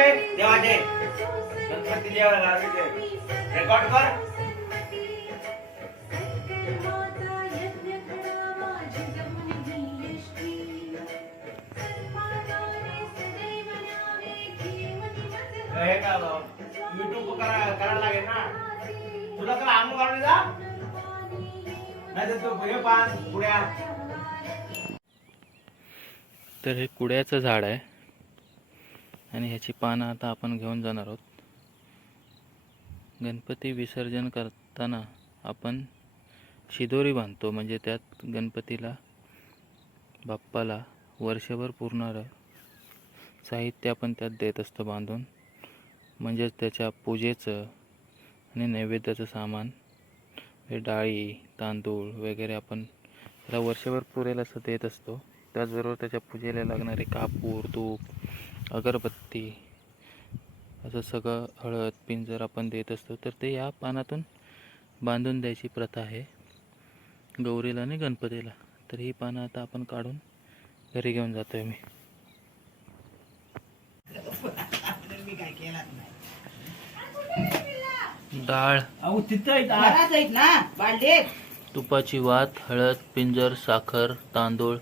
लागले देवाचे गणपती देवाला लागले रेकॉर्ड कर. हे का युट्यूब करायला लागेल ना. तुला काय आम काढून जा नाही तर तू हे पान पुढ्या तर हे कुड्याचं झाड आहे. आणि ह्याची पानं आता आपण घेऊन जाणार आहोत. गणपती विसर्जन करताना आपण शिदोरी बांधतो म्हणजे त्यात गणपतीला बाप्पाला वर्षभर पुरणारं साहित्य आपण त्यात देत असतो बांधून. म्हणजेच त्याच्या पूजेचं आणि नैवेद्याचं सामान हे डाळी तांदूळ वगैरे आपण त्याला वर्षभर पुरेल असं देत असतो. त्याचबरोबर त्याच्या पूजेला लागणारे कापूर तूप अगरबत्ती असं सगळं हळद पिंजर आपण देत असतो तर ते या पानातून बांधून द्यायची प्रथा आहे. गौरीला आणि गणपतीला. तर ही पानं आता आपण काढून घरी घेऊन जातो आहे मी डाळ तुपाची वात हळद पिंजर साखर तांदूळ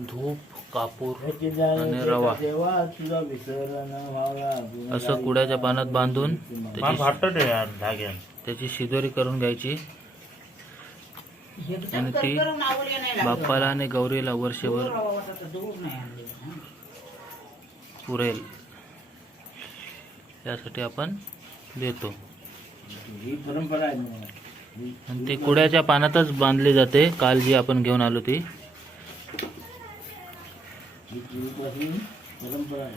धूप. कापूर आणि रवा. असं कुड्याच्या पानात बांधून त्याची त्याची शिदोरी करून घ्यायची. आणि ती बाप्पाला आणि गौरीला वर्षभर पुरेल. त्यासाठी आपण देतो. ही परंपरा आहे आणि ती कुड्याच्या पानातच बांधली जाते. काल जी आपण घेऊन आलो ती. ही पूर्वीपासून परंपरा आहे.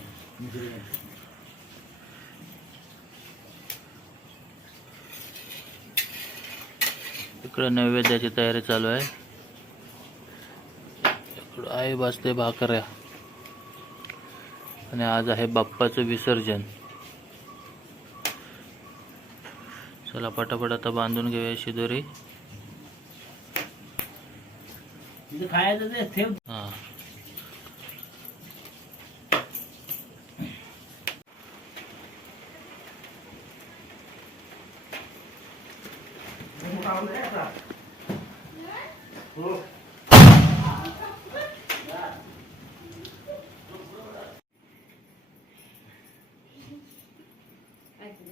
इकडं नैवेद्याची तयारी चालू आहे. इकडं आई वाजते भाकऱ्या. आणि आज आहे बाप्पाचं विसर्जन. चला पटापट आता बांधून घेऊया शिदोरी. तिथं खायचं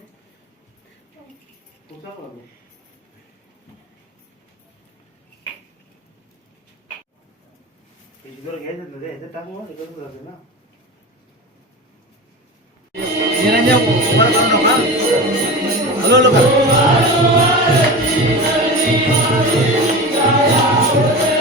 ते ठेव हां घ्यायचं ना रे ह्याच्यात टाकून हे करून जाते ना हॅलो हॅलो कर गणपती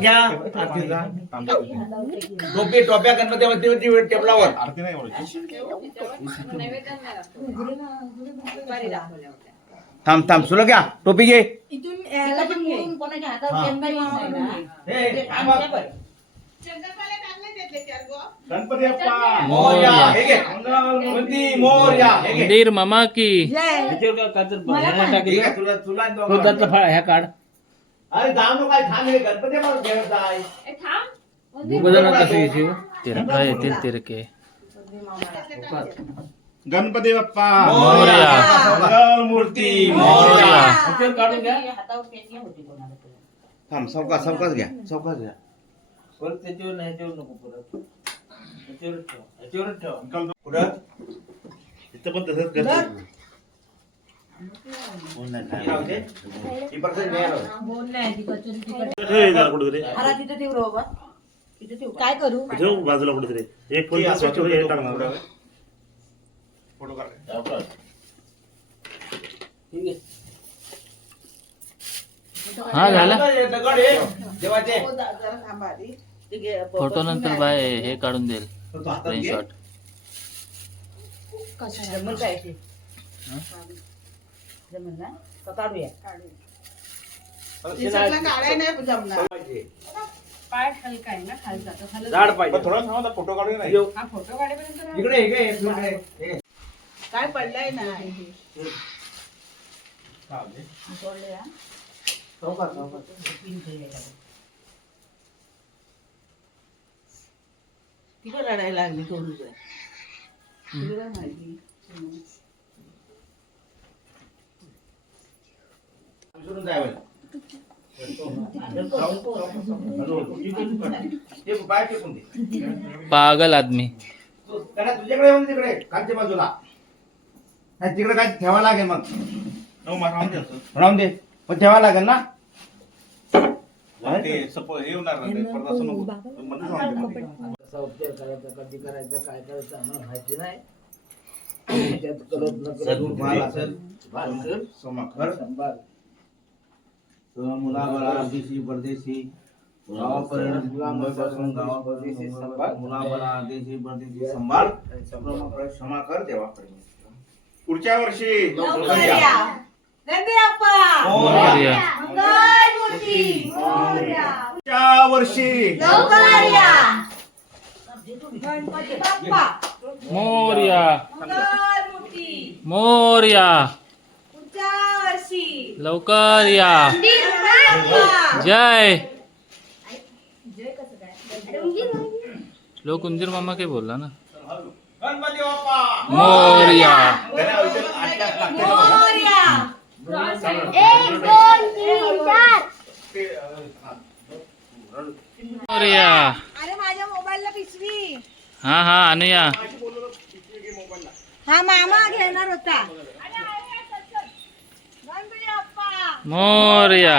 घ्या. आरतीचा टोपी टोप्या गणपती टेबलावर. थांब थांब सुलो घ्या. टोपी घे. नाही. गणपती बाप्पा मोरया. हे घे. मोरया. हे घे. मंदिर मामा की. मला तुला तुला दोघांना. ह्या काढ. अरे थांब काय थांब हे गणपती मला घेऊन जाय. तिरका येतील तिरके गणपती बाप्पा. मोरया. मंगल मूर्ती मोरया. हातावर पेटली होती कोणाला तरी. थांब सावकाश सावकाश घ्या. सावकाश घ्या. परत त्याच्यावर नाही ह्याच्यावर नको परत. ह्याच्यावर ठेव. ह्याच्यावर ठेव. पुढं इथं पण तसंच. करतो. तिथं ठेव. काय करू ठेव बाजूला कुठेतरी एक फोन स्वच्छ हे टाकणार फोटो काढ हा झाला फोटो नंतर बाय हे काढून देईल. तो हातात जमल ना का काढूया. पाय हलका आहे ना खाली जातो खाली झाड पाहिजे. पण थोडा थांबा फोटो काढू नाही येऊ. हा फोटो काढेपर्यंत इकडे इकडे इकडे इकडे. काय पडलंय ना. सोडले हा. तिकडे रडायला लागली थोडी माहिती विसरून जाय बरं. ते बाय टेकून दे. पागल आदमी. त्याला तुझ्याकडे येऊन तिकडे खालच्या बाजूला. नाही तिकडे काय ठेवा लागेल मग. राहून दे. पण ठेवा लागेल ना. ते सपोज हे होणार ना. कसा उपचार करायचा कधी करायचा काय करायचं आम्हाला माहिती नाही. त्यात करत न करत सांभाळ. मुलाबला देशी परदेशी गावापर्यंत मुंबईपासून गावापर्यंत मुलाबला देशी परदेशी सांभाळ क्षमा कर पुढच्या वर्षी मोरया. पुढच्या वर्षी मोरया. मोरया. लवकर या. जय. लोक उंदीर मामा काय बोलला ना. गणपती बाप्पा. मोरया. मोरया. अरे माझ्या मोबाईलला पिशवी. हा हा आणूया हा मामा घेणार होता. गणपती बाप्पा मोरया.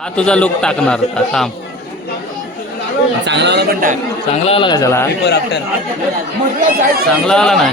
हा तुझा लुक टाकणार थांब. चांगला वाला पण टाक. चांगला वाला कशाला चांगला वाला नाही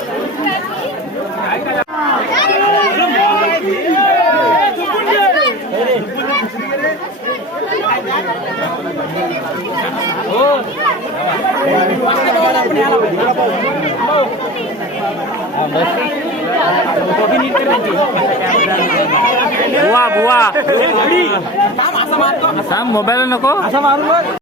बुवा बुवा थांब मोबाईल नको असं मारून बघ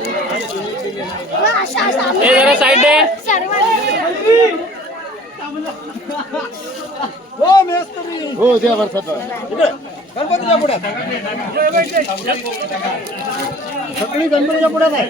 जरा साईड दे. हो द्या वर्षात गणपतीच्या पुढ्यात. सगळी गणपतीच्या पुढ्यात आहे.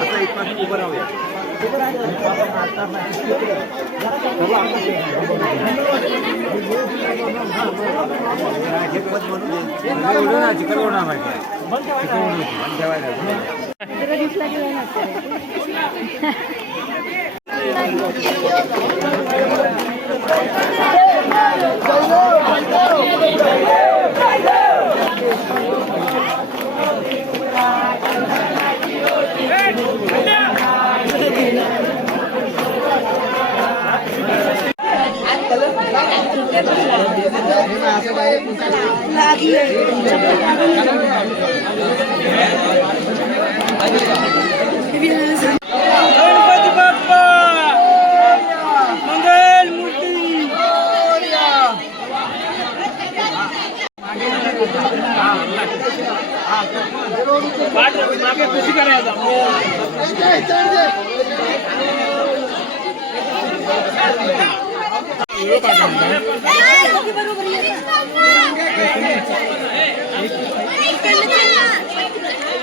आता इथपर्यंत उभं राहूया ठेवायला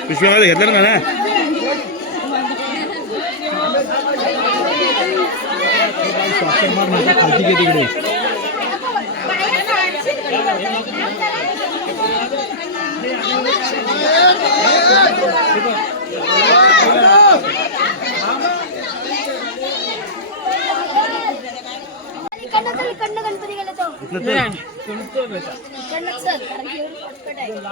पिशवीमध्ये घेतलं ना ना इकडनं चल इकडनं गणपती गेला तो इकडनं चल कारण की एवढं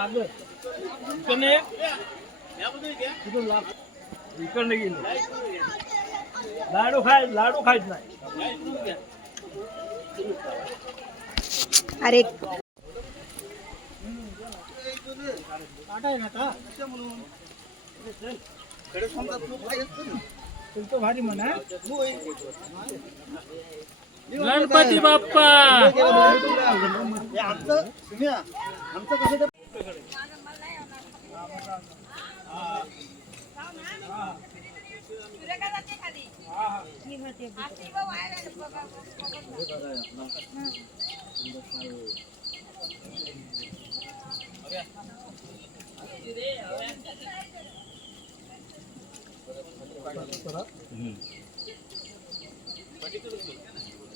shortcut गणपती बाप्पा! आमचं आमचं कसं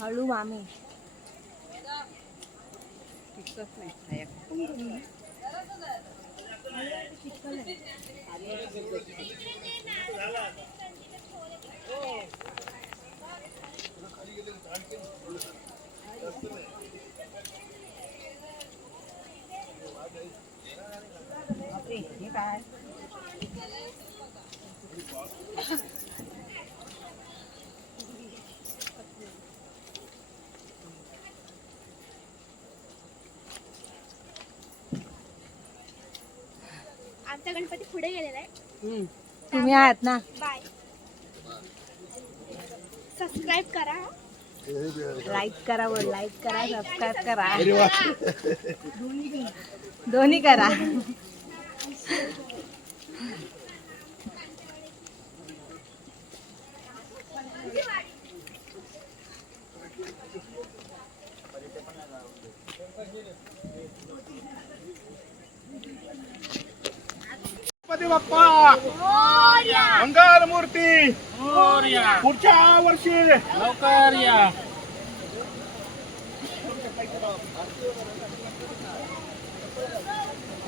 हळू मामी. काय गणपती पुढे गेलेला आहे. तुम्ही आहात ना? बाय. सबस्क्राईब करा. लाईक करा वर लाईक करा सबस्क्राईब करा. दोन्ही करा. गणपती बाप्पा. मंगल मूर्ती पुढच्या वर्षी. लवकर या.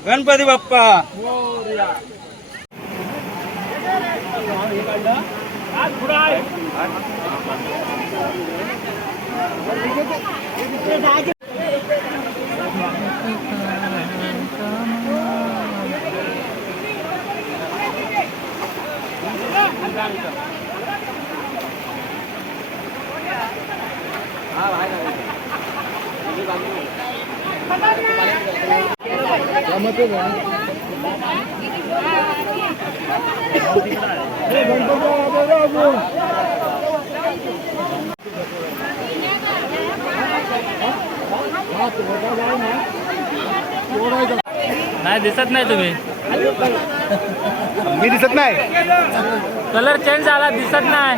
गणपती बाप्पा. नाही दिसत नाही तुम्ही. मी दिसत नाही. कलर चेंज झाला दिसत नाही.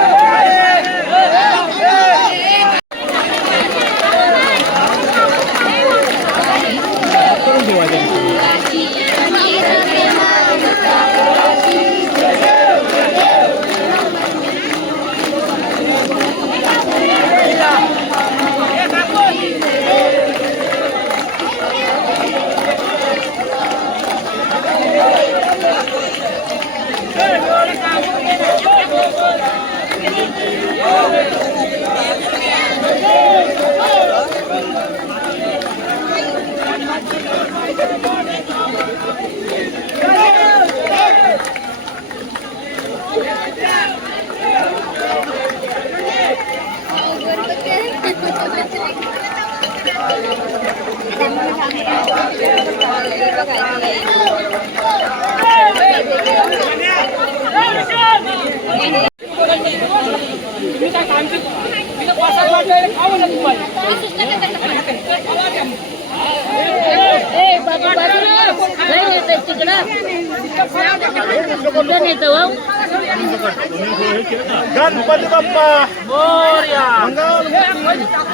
गणपती बाप्पा मोर्या मंगल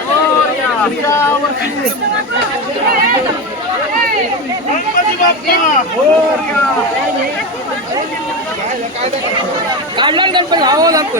मोर्या गणपती बाप्पा मोर्या काढला गणपती हवा लागतो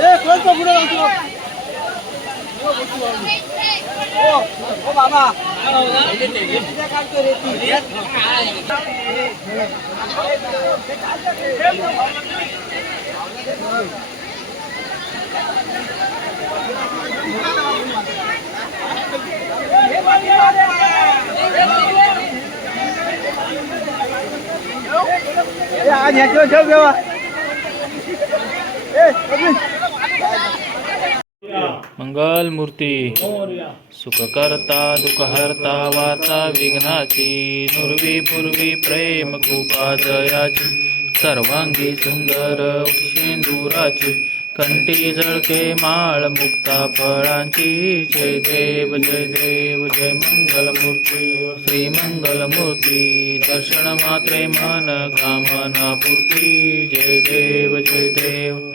એ કોણ તો ગુનો Ê, anh nhà chưa chưa kêu à? Ê, anh Linh. मंगल मूर्ती. सुखकर्ता दुखहर्ता वाचा विघ्नाची नुरवी पूर्वी प्रेम कृपा जयाची सर्वांगी सुंदर शेंदुराची कंटी जळके माळ मुक्ता फळांची जय देव जय देव जय मंगल मूर्ती श्री मंगल मूर्ती दर्शन मात्रे मन कामना पूर्ती जय देव जय देव.